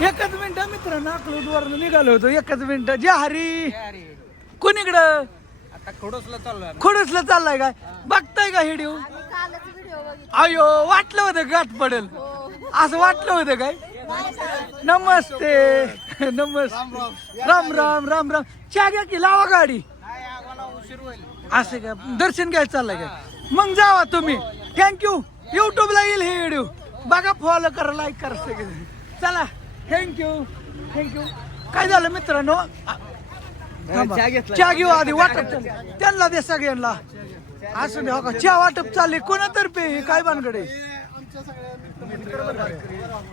एकच मिनिट मित्रांनो अकलूजवर निघालो होतो. एकच मिनिट. जे हरी कोणीकडं आता खडोसला चाललोय खोडसला चाललाय काय? बघताय का हिडिओ कालच व्हिडिओ बघितला. अयो वाटलं होतं गाठ पडेल. असं वाटलं होतं काय? नमस्ते. नमस्ते. राम राम. राम राम चहा घ्या की लावा गाडी. उशीर होईल. असं का? दर्शन घ्यायचं चाललंय काय? मग जावा तुम्ही. थँक्यू युट्यूबला येईल हे व्हिडिओ बघा फॉलो करा लाईक करा सगळे. चला. थँक्यू थँक्यू काय झालं मित्रांनो. चहा घेतला. चहा घेऊ आधी वाटप चालले त्यांना दे सगळ्यांना. असं दे हो का? चहा वाटप चालले. कोणातर्फे हे? काय भानगडे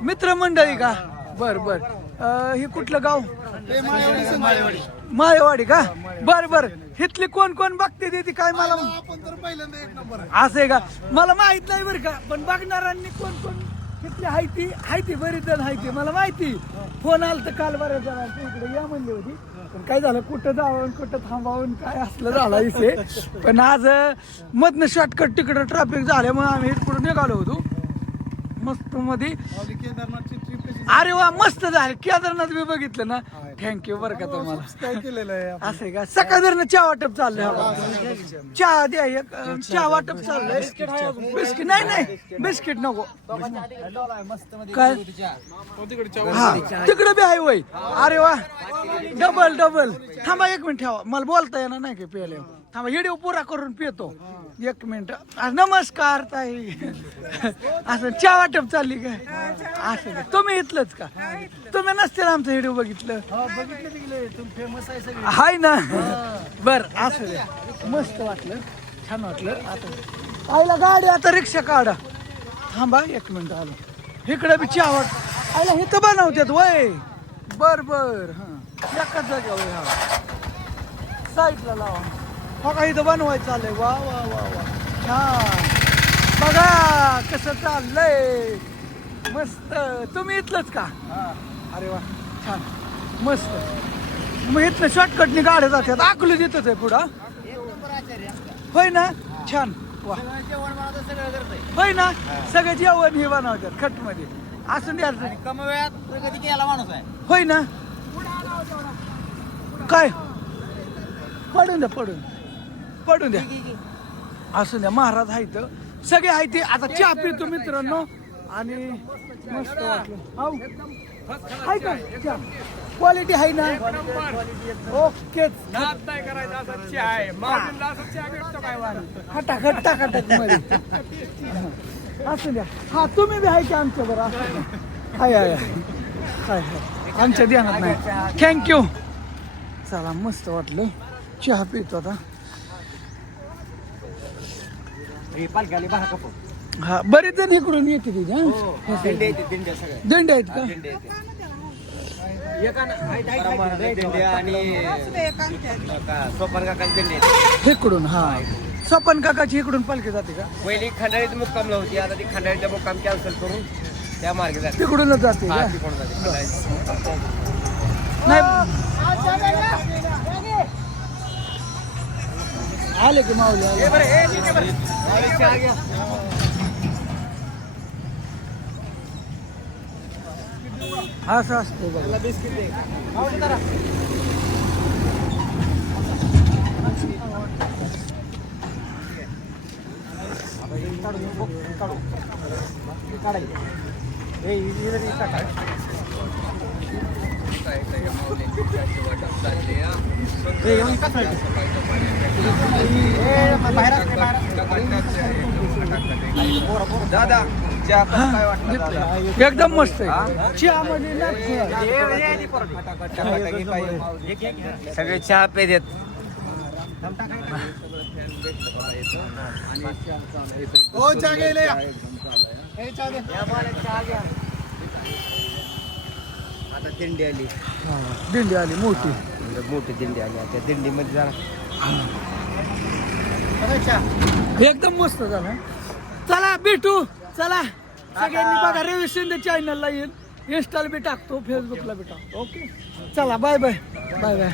मित्रमंडळी का? बर बर. अं, हे कुठलं गाव? माळेवाडी. का? बर बर. इथली कोण कोण बघते ती काय मला असं आहे का? मला माहीत नाही बरं का पण बघणाऱ्यांनी कोण कोण इथली हायती हायती बरीच जण हायती. मला माहिती. फोन आला तर काल बऱ्याच जणांचं. इकडे या म्हणली होती. पण काय झालं कुठं जावं कुठं थांबावं काय असलं झालं इथे. पण आज मधनं शॉर्टकट तिकडं ट्रॅफिक झाल्यामुळे आम्ही इकडून निघालो होतो. मस्त मध्ये अरे वा मस्त झालं. केदारनाथ मी बघितलं ना. थँक्यू बरं का तुम्हाला. काय केलेलं आहे असं आहे का? सकाळ चहा वाटप चाललंय. चहा द्या एक अं, चहा वाटप चाललंय. बिस्किट नाही नाही. बिस्किट नको. काय? हा. तिकडे बी आहे वय. अरे वा. डबल डबल थांबा एक मिनिट ठेवा. मला बोलता येणार नाही का पियाले थांबा व्हिडिओ पुरा करून पितो. एक मिनिट. नमस्कार ताई. असं चहा वाटप चालली काय? असं का? तुम्ही इथलंच का? तुम्ही नसतील आमचं व्हिडिओ बघितलं? बघितलं तिकडे. तुम्ही फेमस आहे सगळे. हाय ना. बर असं दे. मस्त वाटलं. छान वाटलं. आता आईला गाडी आता रिक्षा काढा. थांबा एक मिनिट आलो. इकडे बी चहा वाट आईला हे तर बनवतात वय. बर बर हा. एकाच जागेवर हा. साईडला लावा. हो का इथं बनवायचं चाललंय वा वा वा वा. छान. बघा कसं चाललंय. मस्त. तुम्ही इथलंच का? अरे वा छान. मस्त. मग इथलं शॉर्टकटनी गाड्या जातात आकलू देतच आहे पुढं. होय ना? छान. वा. होय ना? सगळं जेवण हे बनवतात खटमध्ये असं द्यायचं कमी वेळात प्रगती केला माणूस आहे. होय ना? काय? पडून द्या पडून. पडून द्या. असू द्या. महाराज आहेत. सगळे आहेत ते. आता चहा पितो मित्रांनो. आणि मस्त वाटलं. आहे का? क्वालिटी आहे ना? ओके खटाखट टाकाटकमध्ये. असू द्या. हा तुम्ही बी आहे की आमच्या बरं? हाय हाय. हाय. हाय आमच्या ध्यानात नाही. थँक्यू चला मस्त वाटलं. चहा पितो आता. पालख्याला हा बरेच जण इकडून येते तिथे दिंडे येते दिंडे सगळे दंड आहेत का? दिंडे येते दिंडे आणि का- सोपान काकाची दिंडे येते इकडून हा. सपन काकाची इकडून पालखी जाते का? पहिली खंडाळीत मुक्कामला होती. आता ती खंडाळीचा मुक्काम कॅन्सल करून त्या मार्गे जाते. तिकडूनच जाते हा, तिकडून जाते खंडाळीत. नाही आले की माऊली आले. असं असतं काढायचं. दादा चहा काय वाटलं? एकदम मस्त सगळे चहा पे देत. हो चहा गेले आता दिंडी आली. हा, दिंडी आली मोठी. मोठी दिंडी आली. त्या दिंडीमध्ये जरा एकदम मस्त झालं. चला भेटू. चला. सगळ्यांनी बघा रवी शिंदे चॅनलला येईल. इन्स्टाला बी टाकतो फेसबुकला बी टाकतो. ओके चला बाय बाय बाय बाय